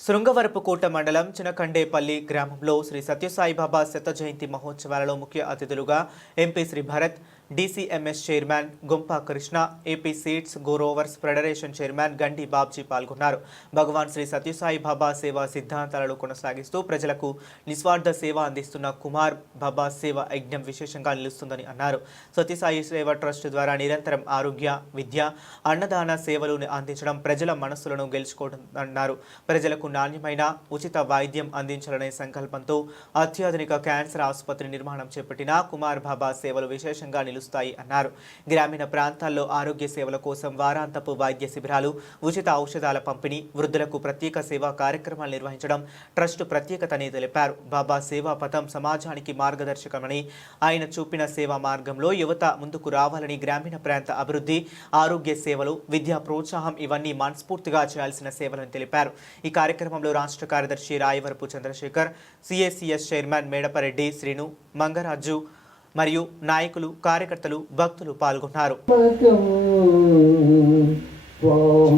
శృంగవరపుకోట మండలం చినకండేపల్లి గ్రామంలో శ్రీ సత్యసాయిబాబా శత జయంతి మహోత్సవాలలో ముఖ్య అతిథులుగా MP Shri Bharat DCMS chairman Gumpa Krishna AP seeds growers federation chairman Gandi Babji పాల్గొన్నారు. భగవాన్ శ్రీ సత్యసాయి బాబా సేవా సిద్ధాంతాలను కొనసాగిస్తూ ప్రజలకు నిస్వార్థ సేవ అందిస్తున్న కుమార్ బాబా సేవ యజ్ఞం విశేషంగా నిలుస్తుందని అన్నారు. సత్యసాయి సేవ ట్రస్ట్ ద్వారా నిరంతరం ఆరోగ్య విద్య అన్నదాన సేవలు అందించడం ప్రజల మనస్సులను గెలుచుకోవడం అన్నారు ప్రజలకు నాణ్యమైన ఉచిత వైద్యం అందించాలనే సంకల్పంతో అత్యాధునిక క్యాన్సర్ ఆసుపత్రి నిర్మాణం చేపట్టిన కుమార్ బాబా సేవలు విశేషంగా నిలుస్తాయి అన్నారు. గ్రామీణ ప్రాంతాల్లో ఆరోగ్య సేవల కోసం వారాంతపు వైద్య శిబిరాలు ఉచిత ఔషధాల పంపిణీ వృద్ధులకు ప్రత్యేక సేవా కార్యక్రమాలు నిర్వహించడం ట్రస్ట్ ప్రత్యేకతని తెలిపారు. బాబా సేవా పథం సమాజానికి మార్గదర్శకమని ఆయన చూపిన సేవా మార్గంలో యువత ముందుకు రావాలని గ్రామీణ ప్రాంత అభివృద్ధి ఆరోగ్య సేవలు విద్యా ప్రోత్సాహం ఇవన్నీ మనస్ఫూర్తిగా చేయాల్సిన సేవలని తెలిపారు. ఈ కార్యక్రమంలో రాష్ట్ర కార్యదర్శి రాయవరపు చంద్రశేఖర్ సిఎస్సిఎస్ చైర్మన్ మేడపరెడ్డి శ్రీను మంగరాజు మరియు నాయకులు కార్యకర్తలు భక్తులు పాల్గొన్నారు. त्वां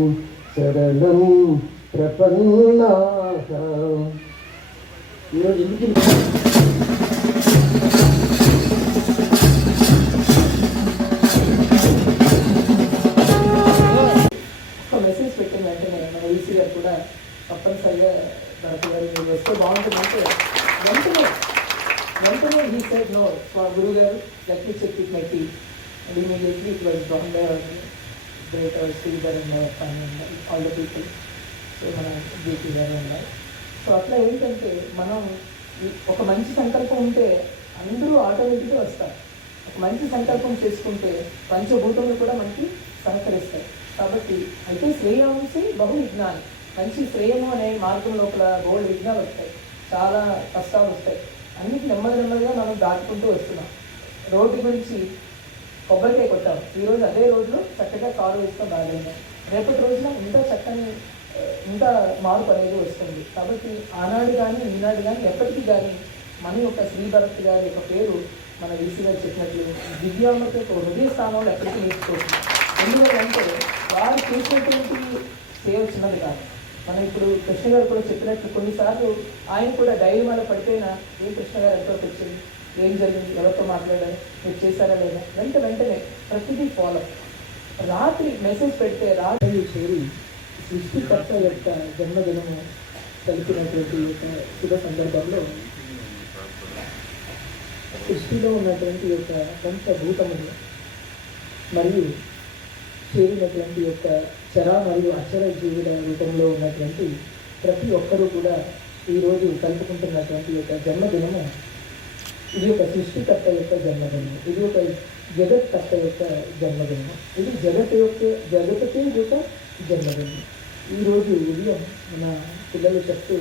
గురువు గారు let me check it my tea and immediately was was Bombay great our Sridhar and all the people. So మన జేపీ గారు ఉన్నారు సో అట్లా ఏంటంటే మనం ఒక మంచి సంకల్పం ఉంటే అందరూ ఆటోమేటిక్గా వస్తారు. ఒక మంచి సంకల్పం చేసుకుంటే పంచభూతములు కూడా మనకి సహకరిస్తాయి. కాబట్టి అయితే శ్రేయాంసి బహు విజ్ఞానం. మంచి శ్రేయము అనే మార్గం లోపల బోల్డ్ విఘ్నాలు వస్తాయి. చాలా కష్టాలు వస్తాయి. అన్నిటి నెమ్మది నెమ్మదిగా మనం దాటుకుంటూ వస్తున్నాం. రోడ్డు గురించి కొబ్బరికాయ కొట్టాం. ఈరోజు అదే రోడ్లో చక్కగా కారు వేస్తాం బాగలేదు రేపటి రోజున ఇంకా చక్కని ఇంకా మార్పు అనేది వస్తుంది. కాబట్టి ఆనాడు కానీ ఈనాడు కానీ ఎప్పటికీ కానీ మన యొక్క శ్రీ భరత్ గారి యొక్క పేరు మన వీసీ గారు చెప్పినట్లు దివ్యాంగత యొక్క హృదయ స్థానంలో ఎప్పటికీ నేర్చుకోవచ్చు ఎందుకంటే వారు చేసినటువంటి సేవ చిన్నది కాదు. మనం ఇప్పుడు కృష్ణ గారు కూడా చెప్పినట్లు కొన్నిసార్లు ఆయన కూడా డైరీమాలో పడిపోయినా ఏ కృష్ణ గారు ఎంతో వచ్చింది ఏం జరిగింది? ఎవరితో మాట్లాడారు? మీరు చేశారా లేదా? వెంట వెంటనే ప్రతిదీ ఫాలో రాత్రి మెసేజ్ పెడితే రాత్రి చేరి సృష్టికర్త యొక్క జన్మదినము కలిపినటువంటి యొక్క శుభ సందర్భంలో సృష్టిలో ఉన్నటువంటి యొక్క పంచభూతములు మరియు చేరినటువంటి యొక్క చర మరియు అక్షర జీవుల రూపంలో ఉన్నటువంటి ప్రతి ఒక్కరూ కూడా ఈరోజు కలుపుకుంటున్నటువంటి యొక్క జన్మదినము ఇది ఒక సృష్టికర్త యొక్క జన్మదినం. ఇది ఒక జగత్కర్త యొక్క జన్మదినం. ఇది జగత్ యొక్క జగత్తే యొక్క జన్మదినం. ఈరోజు ఉదయం మన పిల్లలు చెప్తూ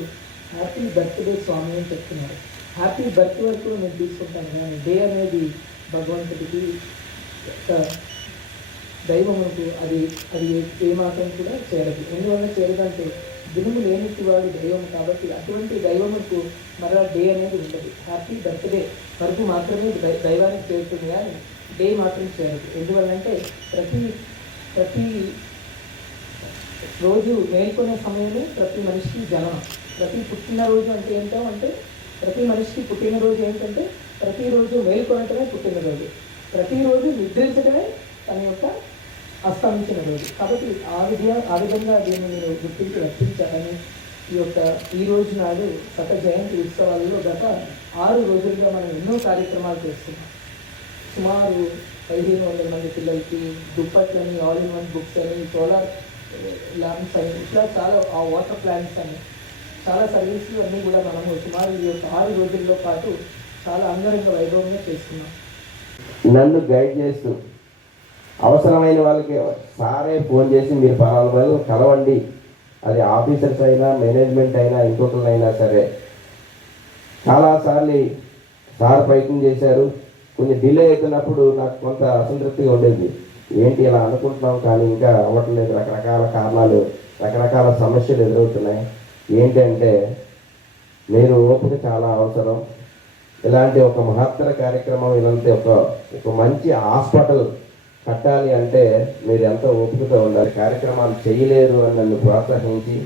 హ్యాపీ బర్త్డే స్వామి అని చెప్తున్నారు. హ్యాపీ బర్త్ వరకు నేను తీసుకుంటాను కానీ డే అనేది భగవంతుడికి ఒక దైవమునకు అది అది ఏమాత్రం కూడా చేరదు. ఎందువల్ల చేరదంటే దినము లేనిటి వాడు దైవం కాబట్టి అటువంటి దైవముకు మరలా డే అనేది ఉండదు. హ్యాపీ బర్త్డే వరకు మాత్రమే దై- దైవానికి చేరుతుంది కానీ డే మాత్రం చేయాలి ఎందువల్లంటే ప్రతి ప్రతి రోజు మేల్కొనే సమయమే ప్రతి మనిషికి జననం. ప్రతి పుట్టినరోజు అంటే ఏంటో అంటే ప్రతి మనిషికి పుట్టినరోజు ఏంటంటే ప్రతిరోజు మేల్కొనటమే పుట్టినరోజు. ప్రతిరోజు నిద్రించడమే తన యొక్క అస్తమించిన రోజు కాబట్టి ఆ విధంగా ఆ విధంగా దీన్ని నేను గుర్తించి రక్షించాలని ఈ యొక్క ఈ రోజు నాడు గత జయంతి ఉత్సవాలలో గత ఆరు రోజులుగా మనం ఎన్నో కార్యక్రమాలు చేస్తున్నాం. సుమారు పదిహేను వందల మంది పిల్లలకి దుప్పట్లని ఆల్ ఇన్ వన్ బుక్స్ అని సోలార్ ల్యాంప్స్ eh, అని ఇట్లా చాలా ఆ వాటర్ ప్లాంట్స్ అని చాలా సర్వీసులు అన్నీ కూడా మనము సుమారు ఈ యొక్క ఆరు రోజుల్లో పాటు చాలా అంగరంగ వైభవంగా చేస్తున్నాం. నన్ను గైడ్ చేస్తూ అవసరమైన వాళ్ళకి సారే ఫోన్ చేసి మీరు పలానా రోజు కలవండి. అది ఆఫీసర్స్ అయినా మేనేజ్మెంట్ అయినా ఇంకొకరినైనా సరే. చాలాసార్లు సార్ ప్రయత్నం చేశారు. కొన్ని డిలే అవుతున్నప్పుడు నాకు కొంత అసంతృప్తిగా ఉండేది. ఏంటి ఇలా అనుకుంటున్నాం కానీ ఇంకా అవ్వట్లేదు. రకరకాల కారణాలు రకరకాల సమస్యలు ఎదురవుతున్నాయి. ఏంటంటే మీరు ఓపిక చాలా అవసరం. ఇలాంటి ఒక మహత్తర కార్యక్రమం ఇలాంటి ఒక ఒక మంచి హాస్పిటల్ కట్టాలి అంటే మీరు ఎంతో ఓపికతో ఉండాలి. కార్యక్రమాలు చేయలేదు అని నన్ను ప్రోత్సహించి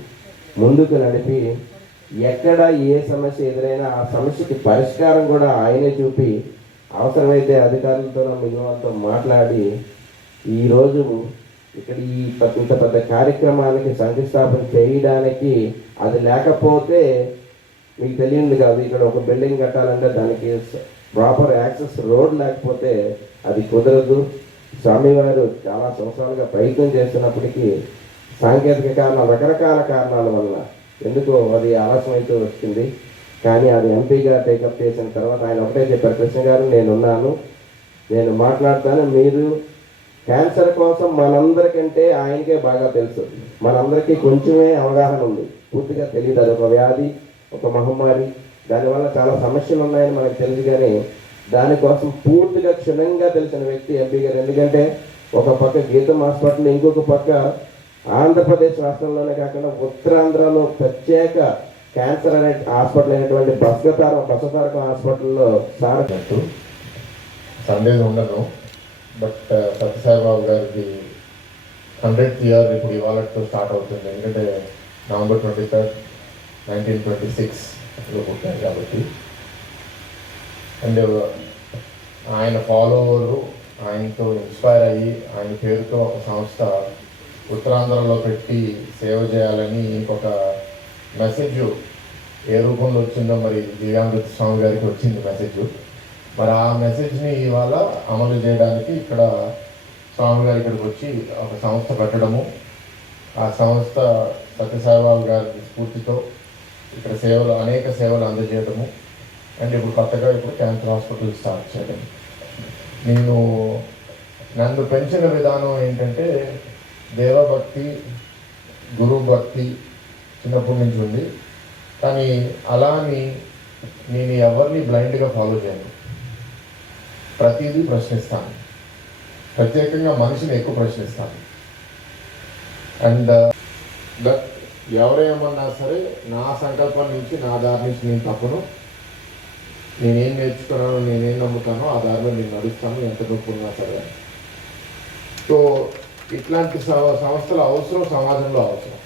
ముందుకు నడిపి ఎక్కడ ఏ సమస్య ఎదురైనా ఆ సమస్యకి పరిష్కారం కూడా ఆయనే చూపి అవసరమైతే అధికారులతో మిగిలిన మాట్లాడి ఈరోజు ఇక్కడ ఈ ఇంత పెద్ద కార్యక్రమానికి శంకుస్థాపన చేయడానికి అది లేకపోతే మీకు తెలియంది కాదు ఇక్కడ ఒక బిల్డింగ్ కట్టాలంటే దానికి ప్రాపర్ యాక్సెస్ రోడ్ లేకపోతే అది కుదరదు. స్వామివారు చాలా సంవత్సరాలుగా ప్రయత్నం చేస్తున్నప్పటికీ సాంకేతిక కారణాలు రకరకాల కారణాల వల్ల ఎందుకో అది ఆలస్యం అయితే వచ్చింది. కానీ అది ఎంపీగా టేకప్ చేసిన తర్వాత ఆయన ఒకటే చెప్పారు కృష్ణ గారు నేనున్నాను నేను మాట్లాడతాను మీరు క్యాన్సర్ కోసం మనందరికంటే ఆయనకే బాగా తెలుసు. మనందరికీ కొంచెమే అవగాహన ఉంది. పూర్తిగా తెలియదు అది ఒక వ్యాధి ఒక మహమ్మారి. దానివల్ల చాలా సమస్యలు ఉన్నాయని మనకు తెలుసు కానీ దానికోసం పూర్తిగా క్షుణ్ణంగా తెలిసిన వ్యక్తి ఎంపీ గారు. ఎందుకంటే ఒక పక్క గీతం హాస్పిటల్ ఇంకొక పక్క ఆంధ్రప్రదేశ్ రాష్ట్రంలోనే కాకుండా ఉత్తరాంధ్రలో ప్రత్యేక క్యాన్సర్ అనే హాస్పిటల్ అయినటువంటి బస్గతారం బసతారకం హాస్పిటల్లో సారట్టు సందేహం ఉండదు. బట్ సత్యసాయిబాబు గారికి హండ్రెడ్ ఇయర్ ఇప్పుడు ఇవాళతో స్టార్ట్ అవుతుంది. ఎందుకంటే November twenty third nineteen twenty సిక్స్లో పుట్టారు కాబట్టి. అండ్ uh, ఆయన ఫాలోవరు ఆయనతో ఇన్స్పైర్ అయ్యి ఆయన పేరుతో ఒక సంస్థ ఉత్తరాంధ్రలో పెట్టి సేవ చేయాలని ఇంకొక మెసేజ్ ఏ రూపంలో వచ్చిందో మరి దివ్యాంగ స్వామి గారికి వచ్చింది మెసేజ్. మరి ఆ మెసేజ్ని ఇవాళ అమలు చేయడానికి ఇక్కడ స్వామి గారి ఇక్కడికి వచ్చి ఒక సంస్థ పెట్టడము ఆ సంస్థ సత్యసాయిబాబు గారి స్ఫూర్తితో ఇక్కడ సేవలు అనేక సేవలు అందజేయడము అండ్ ఇప్పుడు కొత్తగా ఇప్పుడు క్యాన్సర్ హాస్పిటల్ స్టార్ట్ చేయడం. నేను నన్ను పెంచిన విధానం ఏంటంటే దేవభక్తి గురువు భక్తి చిన్నప్పటి నుంచి ఉంది. కానీ అలా అని నేను ఎవరిని బ్లైండ్గా ఫాలో చేయను. ప్రతిదీ ప్రశ్నిస్తాను. ప్రత్యేకంగా మనిషిని ఎక్కువ ప్రశ్నిస్తాను. అండ్ బట్ ఎవరేమన్నా సరే నా సంకల్పం నుంచి నా దారి నుంచి నేను తప్పును నేనేం నేర్చుకున్నానో నేనేం నమ్ముతానో ఆ దారిలో నేను నడుస్తాను ఎంత నొప్పి ఉన్నా సరే. సో ఇట్లాంటి సంస్థల అవసరం సమాజంలో అవసరం.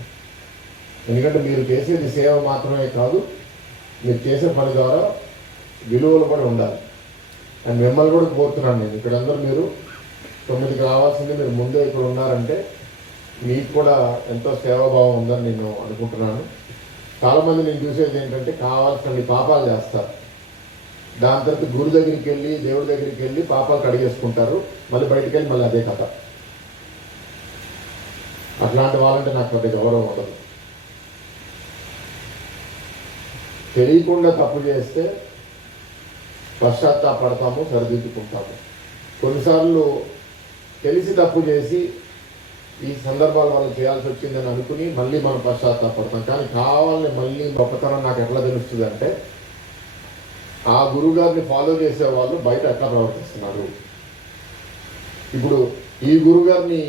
ఎందుకంటే మీరు చేసేది సేవ మాత్రమే కాదు మీరు చేసే పని ద్వారా విలువలు కూడా ఉండాలి. అండ్ మిమ్మల్ని కూడా కోరుతున్నాను నేను. ఇక్కడ అందరూ మీరు తొమ్మిదికి రావాల్సింది మీరు ముందే ఇక్కడ ఉన్నారంటే మీకు కూడా ఎంతో సేవాభావం ఉందని నేను అనుకుంటున్నాను. చాలామంది నేను చూసేది ఏంటంటే కావాల్సిన పాపాలు చేస్తారు. దాని తర్వాత గురు దగ్గరికి వెళ్ళి దేవుడి దగ్గరికి వెళ్ళి పాపాలు కడిగేసుకుంటారు. మళ్ళీ బయటికి వెళ్ళి మళ్ళీ అదే కథ. అట్లాంటి వాళ్ళంటే నాకు పెద్ద గౌరవం ఉండదు. తెలియకుండా తప్పు చేస్తే పశ్చాత్తాపడతాము సరిదిద్దుకుంటాము. కొన్నిసార్లు తెలిసి తప్పు చేసి ఈ సందర్భాలు వల్ల చేయాల్సి వచ్చిందని అనుకుని మళ్ళీ మనం పశ్చాత్తాపడతాం. కానీ కావాలని మళ్ళీ గొప్పతనం నాకు ఎట్లా తెలుస్తుంది అంటే ఆ గురుగారిని ఫాలో చేసే వాళ్ళు బయట ఎట్లా ప్రవర్తిస్తున్నారు? ఇప్పుడు ఈ గురుగారిని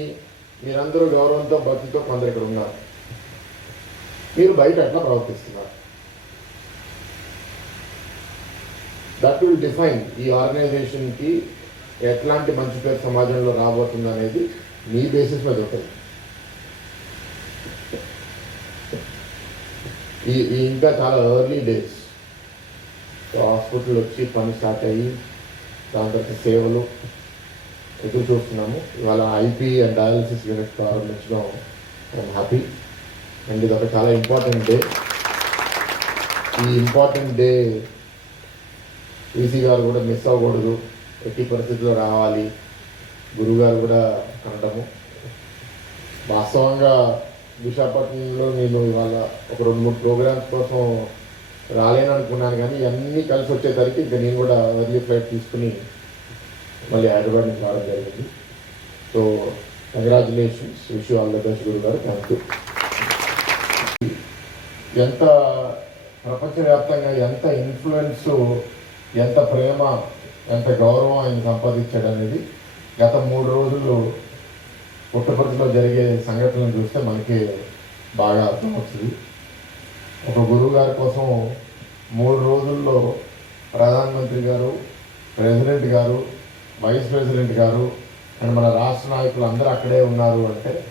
మీరందరూ గౌరవంతో భక్తితో కొందరు ఇక్కడ ఉన్నారు. మీరు బయట ఎట్లా ప్రవర్తిస్తున్నారు? దట్ విల్ డిఫైన్ ఈ ఆర్గనైజేషన్కి ఎట్లాంటి మంచి పేరు సమాజంలో రాబోతుంది అనేది మీ బేసిస్ మీద ఉంటుంది. ఈ ఇంకా చాలా ఎర్లీ డేస్ హాస్పిటల్ వచ్చి పని స్టార్ట్ అయ్యి దాని తర్వాత సేవలు ఎదురు చూస్తున్నాము. ఇవాళ ఐపీ అండ్ డయాలసిస్ యూనిట్ ప్రారంభించడం ఐఎమ్ హ్యాపీ అండ్ ఇది ఒక చాలా ఇంపార్టెంట్ డే. ఈ ఇంపార్టెంట్ డే ఈసీ గారు కూడా మిస్ అవ్వకూడదు. ఎట్టి పరిస్థితుల్లో రావాలి. గురుగారు కూడా కనడము. వాస్తవంగా విశాఖపట్నంలో నేను ఇవాళ ఒక రెండు మూడు ప్రోగ్రామ్స్ కోసం రాలేను అనుకున్నాను కానీ ఇవన్నీ కలిసి వచ్చేసరికి ఇంకా నేను కూడా ఎర్లీ ఫ్లైట్ తీసుకుని మళ్ళీ హైదరాబాద్ నుంచి రావడం జరిగింది. So congratulations wish all the best గురు గారు థ్యాంక్ యూ ఎంత ప్రపంచవ్యాప్తంగా ఎంత ఇన్ఫ్లుయెన్స్ ఎంత ప్రేమ ఎంత గౌరవం ఆయన సంపాదించాడు అనేది గత మూడు రోజులు పుట్టపర్తిలో జరిగే సంఘటనలు చూస్తే మనకి బాగా అర్థమవుతుంది. ఒక గురువు గారి కోసం మూడు రోజుల్లో ప్రధానమంత్రి గారు ప్రెసిడెంట్ గారు వైస్ ప్రెసిడెంట్ గారు అండ్ మన రాష్ట్ర నాయకులు అందరూ అక్కడే ఉన్నారు అంటే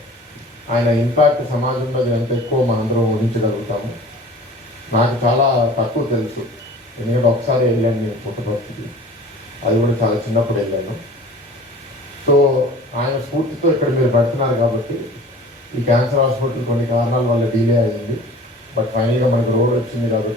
ఆయన ఇంపాక్ట్ సమాజంలో ఎంత ఎక్కువ మనందరం ఊహించగలుగుతాము. నాకు చాలా తక్కువ తెలుసు. ఎందుకంటే ఒకసారి వెళ్ళాను నేను పుట్టపర్తికి అది కూడా చాలా చిన్నప్పుడు వెళ్ళాను. సో ఆయన స్ఫూర్తితో ఇక్కడ మీరు పెడుతున్నారు కాబట్టి ఈ క్యాన్సర్ హాస్పిటల్ కొన్ని కారణాల వల్ల డిలే అయింది. బట్ ఫైనల్గా మనకు రోడ్ వచ్చింది కాబట్టి